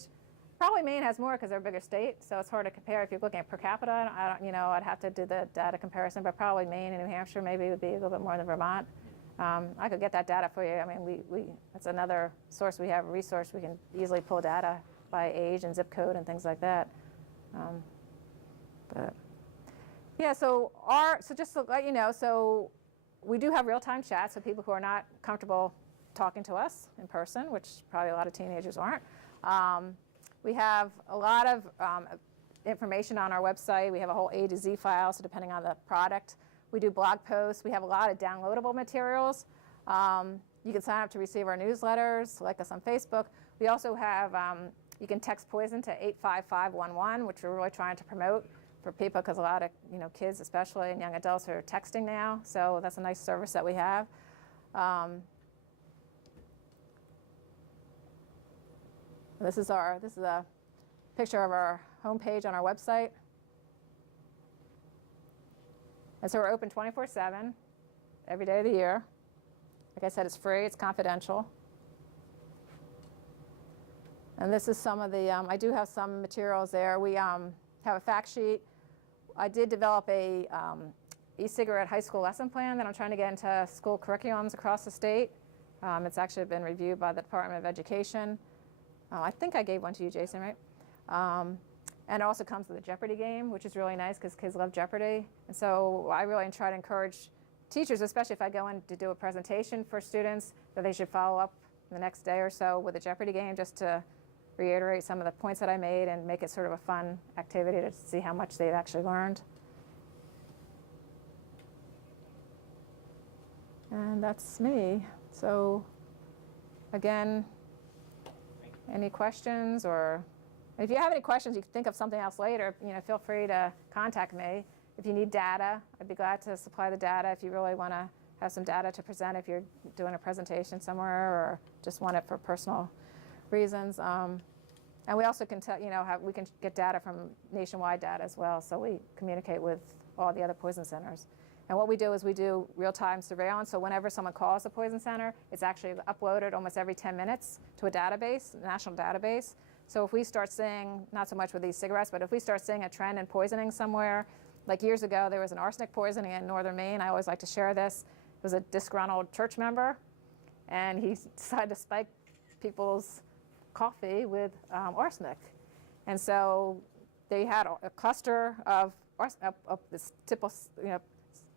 Probably Maine has more because they're a bigger state, so it's hard to compare. If you're looking at per capita, I'd have to do the data comparison, but probably Maine and New Hampshire maybe would be a little bit more than Vermont. I could get that data for you. I mean, that's another source. We have a resource. We can easily pull data by age and zip code and things like that. But yeah, so just to let you know, so we do have real-time chats with people who are not comfortable talking to us in person, which probably a lot of teenagers aren't. We have a lot of information on our website. We have a whole A to Z file, so depending on the product. We do blog posts. We have a lot of downloadable materials. You can sign up to receive our newsletters, like us on Facebook. We also have, you can text poison to 85511, which we're really trying to promote for people because a lot of kids, especially and young adults, are texting now. So that's a nice service that we have. This is a picture of our homepage on our website. And so we're open 24/7, every day of the year. Like I said, it's free, it's confidential. And this is some of the, I do have some materials there. We have a fact sheet. I did develop a e-cigarette high school lesson plan that I'm trying to get into school curriculums across the state. It's actually been reviewed by the Department of Education. I think I gave one to you, Jason, right? And it also comes with a Jeopardy game, which is really nice because kids love Jeopardy. And so I really try to encourage teachers, especially if I go in to do a presentation for students, that they should follow up the next day or so with a Jeopardy game just to reiterate some of the points that I made and make it sort of a fun activity to see how much they've actually learned. And that's me. So again, any questions? Or if you have any questions, you can think of something else later, feel free to contact me. If you need data, I'd be glad to supply the data if you really want to have some data to present if you're doing a presentation somewhere or just want it for personal reasons. And we also can tell, we can get data from nationwide data as well, so we communicate with all the other poison centers. And what we do is we do real-time surveillance, so whenever someone calls the poison center, it's actually uploaded almost every 10 minutes to a database, a national database. So if we start seeing, not so much with these cigarettes, but if we start seeing a trend in poisoning somewhere, like years ago there was an arsenic poisoning in northern Maine. I always like to share this. It was a disgruntled church member, and he decided to spike people's coffee with arsenic. And so they had a cluster of this typical,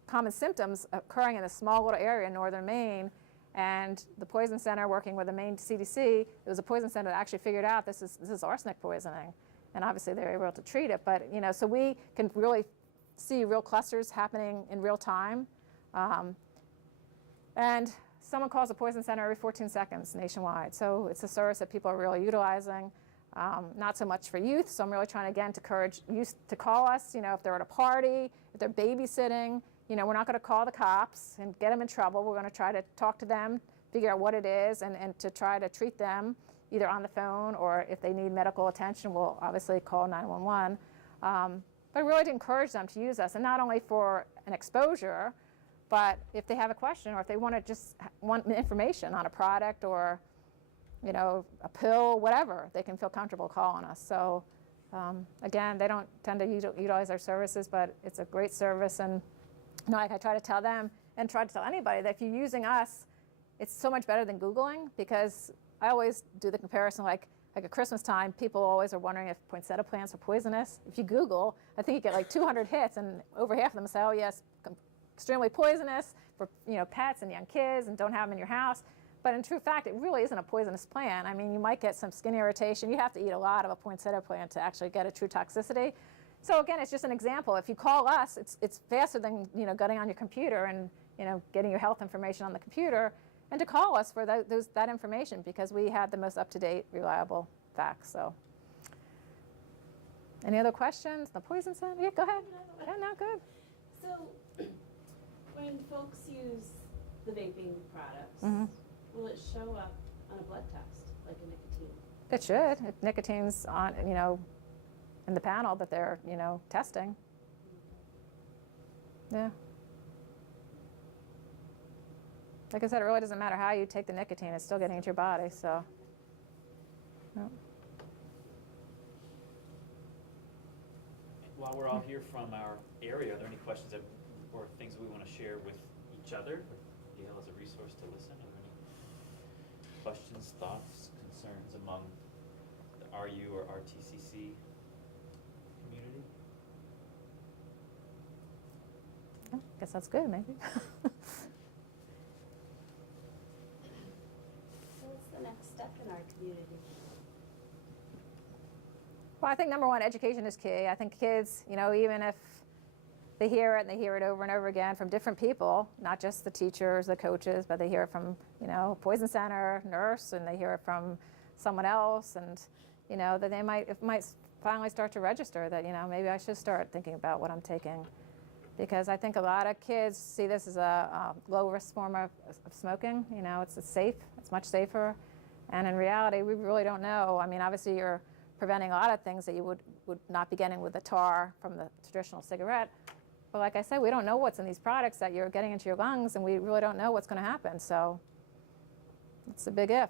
common symptoms occurring in a small little area in northern Maine. And the poison center, working with the Maine CDC, it was a poison center that actually figured out this is arsenic poisoning. And obviously they were able to treat it. But so we can really see real clusters happening in real time. And someone calls the poison center every 14 seconds nationwide. So it's a service that people are really utilizing. Not so much for youth. So I'm really trying again to encourage youth to call us. If they're at a party, if they're babysitting. We're not going to call the cops and get them in trouble. We're going to try to talk to them, figure out what it is, and to try to treat them either on the phone or if they need medical attention, we'll obviously call 911. But really to encourage them to use us, and not only for an exposure, but if they have a question or if they want information on a product or a pill, whatever, they can feel comfortable calling us. So again, they don't tend to utilize our services, but it's a great service. And like I try to tell them and try to tell anybody that if you're using us, it's so much better than Googling, because I always do the comparison like at Christmas time, people always are wondering if poinsettia plants are poisonous. If you Google, I think you get like 200 hits and over half of them say, oh yes, extremely poisonous for pets and young kids, and don't have them in your house. But in true fact, it really isn't a poisonous plant. I mean, you might get some skin irritation. You have to eat a lot of a poinsettia plant to actually get a true toxicity. So again, it's just an example. If you call us, it's faster than getting on your computer and getting your health information on the computer, and to call us for that information, because we have the most up-to-date, reliable facts. So, any other questions? The poison scent? Yeah, go ahead. Yeah, no, good. So, when folks use the vaping products, Mhm. will it show up on a blood test, like a nicotine? It should. If nicotine's on, in the panel that they're, testing. Yeah. Like I said, it really doesn't matter how you take the nicotine. It's still getting into your body, so. Yeah. While we're all here from our area, are there any questions or things that we want to share with each other, with Yale as a resource to listen? Are there any questions, thoughts, concerns among the RU or RTCC community? I guess that's good, maybe. So what's the next step in our community? Well, I think number one, education is key. I think kids, even if they hear it and they hear it over and over again from different people, not just the teachers, the coaches, but they hear it from, poison center, nurse, and they hear it from someone else, and, that it might finally start to register that, maybe I should start thinking about what I'm taking. Because I think a lot of kids see this as a low-risk form of smoking. It's safe, it's much safer. And in reality, we really don't know. I mean, obviously you're preventing a lot of things that you would not be getting with the tar from the traditional cigarette. But like I said, we don't know what's in these products that you're getting into your lungs, and we really don't know what's going to happen. So it's a big if. I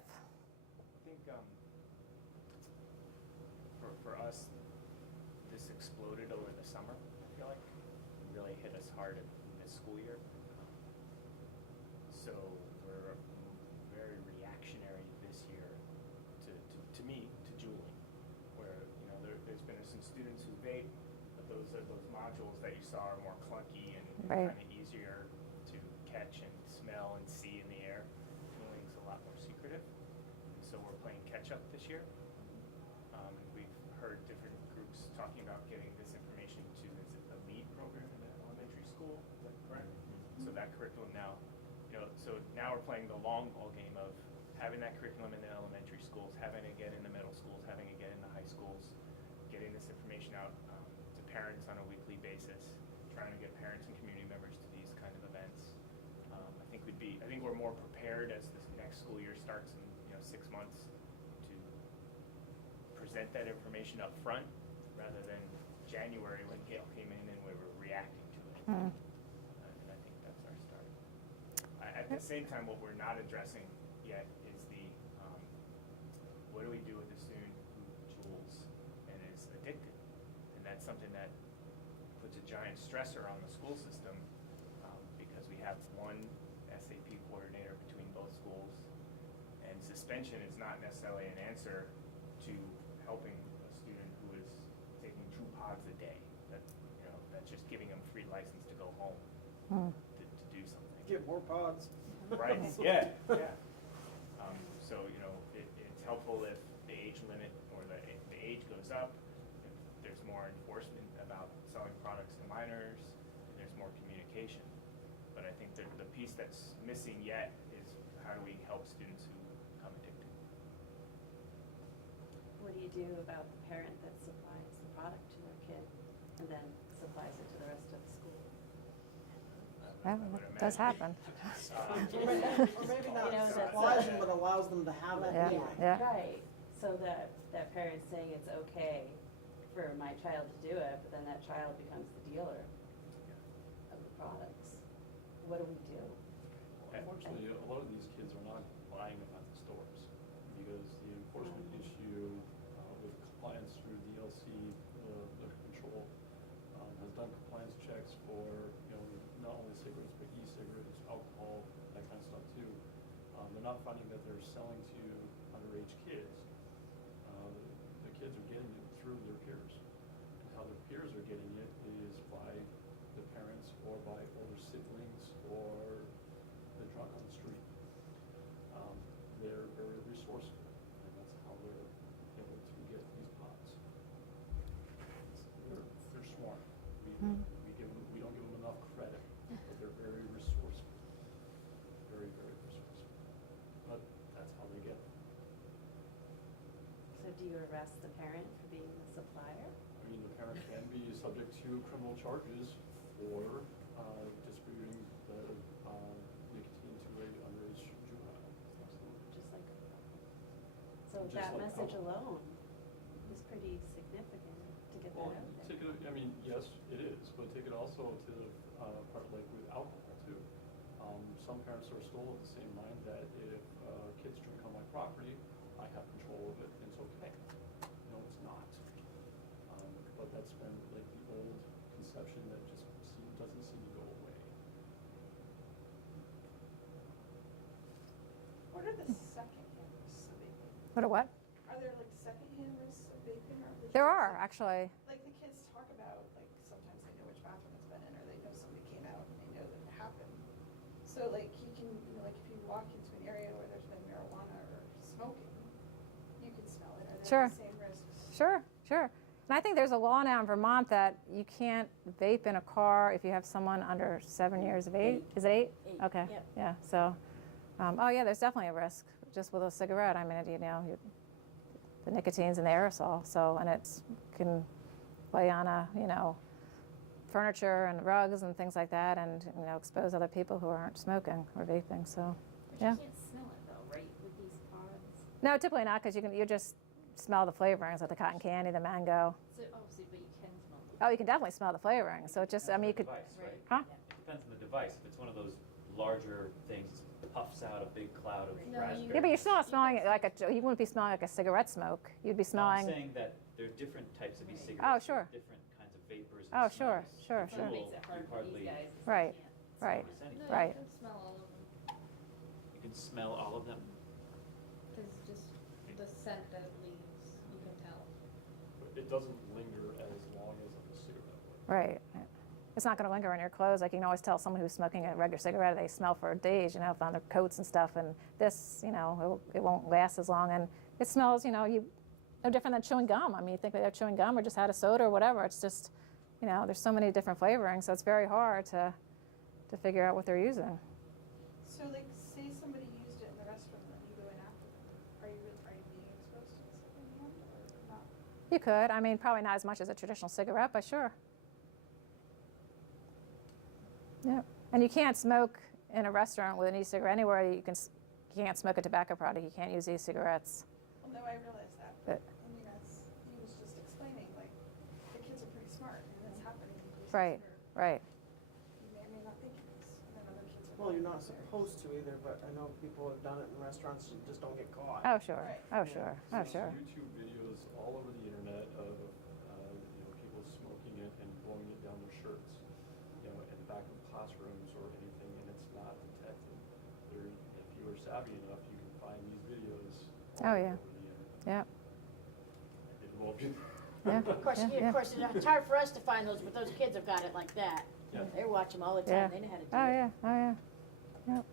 think for us, this exploded over the summer, I feel like. It really hit us hard in this school year. So we're very reactionary this year to me, to JUULing, where there's been some students who vape, but those modules that you saw are more clunky and Right. kind of easier to catch and smell and see in the air. JUULing's a lot more secretive, and so we're playing catch up this year. And we've heard different groups talking about getting this information to, is it the LEAD program in the elementary school? Is that correct? So that curriculum now, so now we're playing the long ball game of having that curriculum in the elementary schools, having it get in the middle schools, having it get in the high schools, getting this information out to parents on a weekly basis, trying to get parents and community members to these kind of events. I think we're more prepared as this next school year starts in 6 months to present that information up front rather than January when Gail came in and we were reacting to it. And I think that's our start. At the same time, what we're not addressing yet is what do we do with a student who JUULs and is addicted? And that's something that puts a giant stressor on the school system because we have one SAP coordinator between both schools, and suspension is not necessarily an answer to helping a student who is taking 2 pods a day. That's just giving them free license to go home to do something. Get more pods. Right, yeah. So, it's helpful if the age limit or the age goes up, if there's more enforcement about selling products to minors, and there's more communication. But I think that the piece that's missing yet is how do we help students who become addicted? What do you do about the parent that supplies the product to their kid and then supplies it to the rest of the school? Well, it does happen. Or maybe not supplies them, but allows them to have it Yeah, anyway. yeah. Right, so that parent's saying it's okay for my child to do it, but then that child becomes the dealer of the products. What do we do? Unfortunately, a lot of these kids are not buying them at the stores because the enforcement issue with compliance through DLC, the control, has done compliance checks for not only cigarettes but e-cigarettes, alcohol, that kind of stuff too. They're not finding that they're selling to underage kids. The kids are getting it through their peers. And how their peers are getting it is by the parents or by older siblings you arrest the parent for being the supplier? I mean, the parent can be subject to criminal charges for distributing the nicotine to a underage juvenile. Just like, so Just that like message alcohol. alone is pretty significant to get that Well, out there. take it, I mean, yes, it is, but take it also to the part like with alcohol too. Some parents are still of the same mind that if kids drink on my property, I have control of it, and it's okay. No, it's not. But that's been like the old conception that just doesn't seem to go away. What are the secondhand risks of vaping? What a what? Are there like secondhand risks of vaping or? There are, actually. Like the kids talk about, like sometimes they know which bathroom it's been in, or they know somebody came out and they know that it happened. So like you can, like if you walk into an area where there's been marijuana or smoking, you can smell it. Are there Sure. the same risks? Sure, sure. And I think there's a law now in Vermont that you can't vape in a car if you have someone under 7 years of age. Is it 8? 8, Okay. yep. Yeah. So, oh yeah, there's definitely a risk just with a cigarette. I mean, the nicotine's in the aerosol, so and it's can lay on furniture and rugs and things like that, and expose other people who aren't smoking or vaping. So, But yeah. you can't smell it though, right, with these pods? No, typically not, because you just smell the flavorings, like the cotton candy, the mango. So, obviously, but you can smell them. Oh, you can definitely smell the flavoring. So it just, I mean, you could, Device, right? huh? It depends on the device. If it's one of those larger things, puffs out a big cloud of No, raspberry. you- Yeah, but you're still not smelling it like you wouldn't be smelling like a cigarette smoke. You'd be No, smelling. I'm saying that there are different types of Right. e-cigarettes. Oh, with sure. Different kinds of vapors Oh, and sure, smells. sure, The sure. That JUUL, makes it you hard for hardly these guys. is Right. they can't. Right. notice anything. No, Right. you can smell all of them, You can smell all of them. because just the scent that it leaves, you can tell. But it doesn't linger as long as a cigarette would. Right. It's not going to linger on your clothes. Like you can always tell someone who's smoking a regular cigarette, they smell for days, on their coats and stuff. And this, it won't last as long. And it smells, no different than chewing gum. I mean, you think they're chewing gum or just had a soda or whatever. It's just, there's so many different flavorings, so it's very hard to figure out what they're using. So like, say somebody used it in the restaurant and you go in after them, are you being exposed to the secondhand or not? You could. I mean, probably not as much as a traditional cigarette, but sure. Yeah. And you can't smoke in a restaurant with an e-cigarette anywhere. You can't smoke a tobacco product. You can't use e-cigarettes. Well, no, I realize that, but I mean, as he was just explaining, like, the kids are pretty smart and it's happening in places Right. where Right. you may or may not think it is, and then other kids are. Well, you're not there. supposed to either, but I know people have done it in restaurants and just don't get caught. Oh, sure. Right. Oh, sure. Oh, There's sure. YouTube videos all over the internet of people smoking it and blowing it down their shirts, in the back of classrooms or anything, and it's not detected. If you are savvy enough, you can find these videos. Oh, all yeah. over the internet. Yeah. It will be. Yeah. Of course, Yeah. of course, it's hard for us to find those, but those kids have got it like that. Yeah. They watch them all the Yeah. time, they know how to do Oh, it. yeah. Oh, yeah. Yep.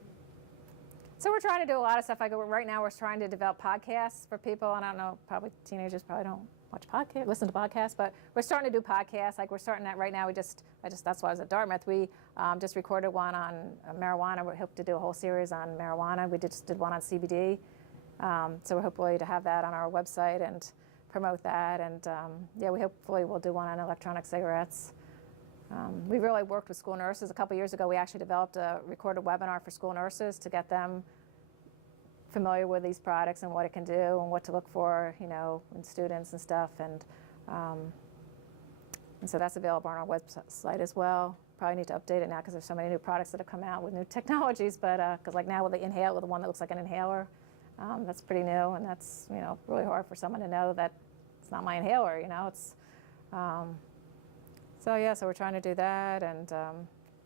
So we're trying to do a lot of stuff. Like right now, we're trying to develop podcasts for people. And I don't know, probably teenagers probably don't watch podcasts, listen to podcasts, but we're starting to do podcasts. Like we're starting that right now. That's why I was at Dartmouth. We just recorded one on marijuana. We hope to do a whole series on marijuana. We just did one on CBD. So we're hopefully to have that on our website and promote that. And we hopefully will do one on electronic cigarettes. We really worked with school nurses. A couple years ago, we actually developed a recorded webinar for school nurses to get them familiar with these products and what it can do and what to look for, in students and stuff. And so that's available on our website as well. Probably need to update it now because there's so many new products that have come out with new technologies. But because like now with the inhaler, the one that looks like an inhaler, that's pretty new, and that's really hard for someone to know that it's not my inhaler. It's. So we're trying to do that, and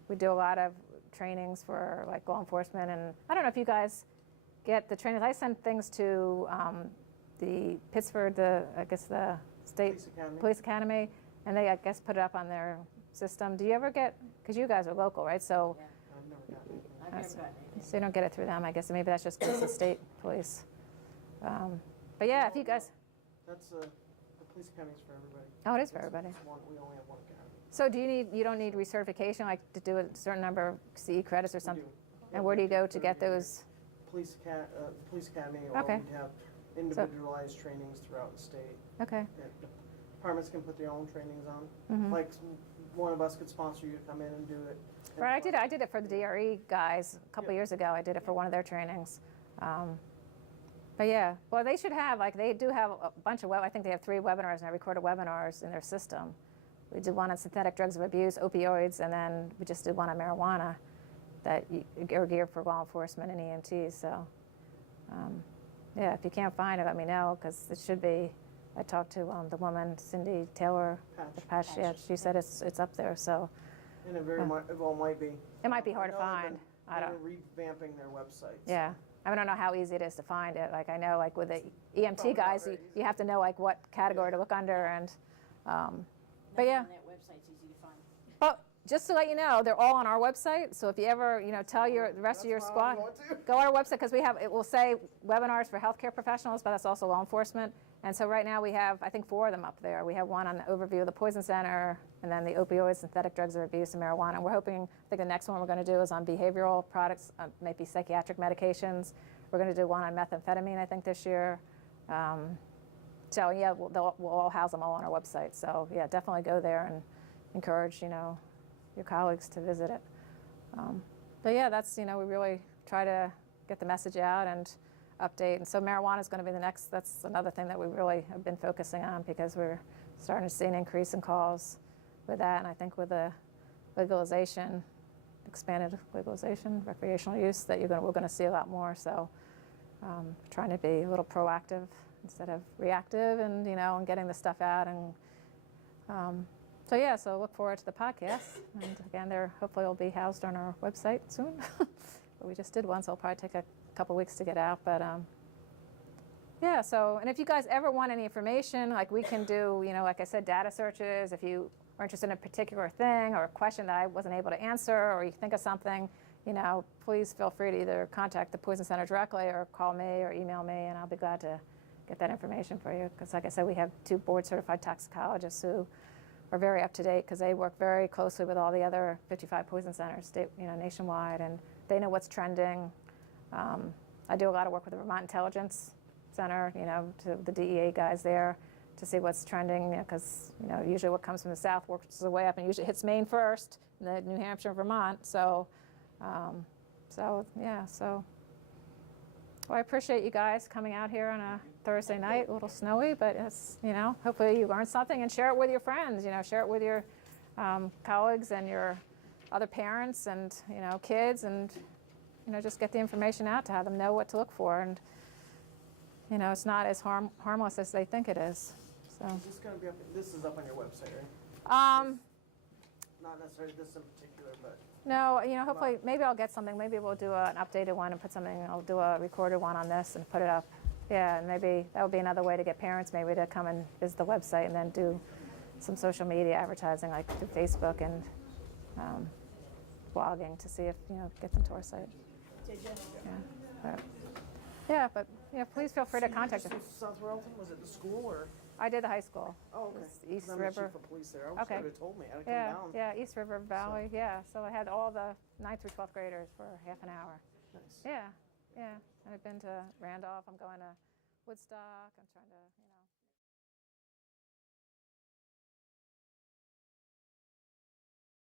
we do a lot of trainings for like law enforcement. And I don't know if you guys get the trainings. I send things to the Pittsburgh, the state Police Academy. and they put it up on their system. Do you ever get? Because you guys are local, right? So, Yeah. I've never gotten anything. I've never gotten anything. so you don't get it through them. I guess maybe that's just because the state police. But yeah, if you guys. That's, the police academy's for everybody. Oh, it is for everybody. We only have one academy. So you don't need recertification, like to do a certain number of CE credits or We something? do. And where do you go to get those? Police academy, or Okay. we'd have individualized trainings throughout the state. Okay. That departments can put their own trainings on. Mhm. Like one of us could sponsor you to come in and do it. Right, I did it for the DRE guys a couple Yeah. years ago. I did it for one of their trainings. But yeah, well, they should have, like, they do have a bunch of I think they have 3 webinars, and I recorded webinars in their system. We did one on synthetic drugs of abuse, opioids, and then we just did one on marijuana that are geared for law enforcement and EMTs. So, yeah, if you can't find it, let me know, because it should be. I talked to the woman, Cindy Taylor, the Patch, yeah, she said it's up there. So And it very much, well, might be. it might be hard I to know they've find. been- I don't. They're revamping their websites. Yeah. I don't know how easy it is to find it. Like, I know, like, with the EMT Probably not guys, very you have to know, like, what category to look under, and, but yeah. Nothing on that website's easy to find. But just to let you know, they're all on our website, so if you ever, tell the rest of your That's where I'm squad, going to. go on our website, because it will say webinars for healthcare professionals, but that's also law enforcement. And so right now we have, I think, 4 of them up there. We have one on the overview of the poison center, and then the opioids, synthetic drugs of abuse, and marijuana. And we're hoping, I think the next one we're going to do is on behavioral products, maybe psychiatric medications. We're going to do one on methamphetamine, I think, this year. So yeah, we'll all house them all on our website. So yeah, definitely go there and encourage, your colleagues to visit it. But yeah, that's, we really try to get the message out and update. And so marijuana is going to be the next, that's another thing that we really have been focusing on, because we're starting to see an increase in calls with that. And I think with the legalization, expanded legalization, recreational use, that we're going to see a lot more. So trying to be a little proactive instead of reactive, and, and getting the stuff out. And so yeah, so look forward to the podcast. And again, they're hopefully will be housed on our website soon. But we just did one, so it'll probably take a couple weeks to get out. But yeah, so, and if you guys ever want any information, like, we can do, like I said, data searches. If you are interested in a particular thing or a question that I wasn't able to answer, or you think of something, please feel free to either contact the Poison Center directly, or call me or email me, and I'll be glad to get that information for you. Because like I said, we have 2 board-certified toxicologists who are very up to date, because they work very closely with all the other 55 poison centers, nationwide, and they know what's trending. I do a lot of work with the Vermont Intelligence Center, to the DEA guys there, to see what's trending, because usually what comes from the south works its way up and usually hits Maine first, and then New Hampshire and Vermont. So, yeah. So, well, I appreciate you guys coming out here on a Thursday night, a little snowy, but it's, hopefully you learned something, and share it with your friends. Share it with your colleagues and your other parents and kids, and just get the information out to have them know what to look for. And it's not as harmless as they think it is. So. Is this going to be up? This is up on your website, right? Not necessarily this in particular, but. No, hopefully, maybe I'll get something. Maybe we'll do an updated one and put something. I'll do a recorded one on this and put it up. Yeah, and maybe that would be another way to get parents maybe to come and visit the website, and then do some social media advertising, like through Facebook and blogging, to see if get them to our site. But please feel free to contact us. South Royalton, was it the school or? I did the high school. Oh, okay. East I'm the River. chief of police there. I wish Okay. you would have told me. I'd have come down. Yeah, East River Valley. Yeah, so I had all the 9th through 12th graders for half an hour. Nice. Yeah. I've been to Randolph. I'm going to Woodstock. I'm trying to,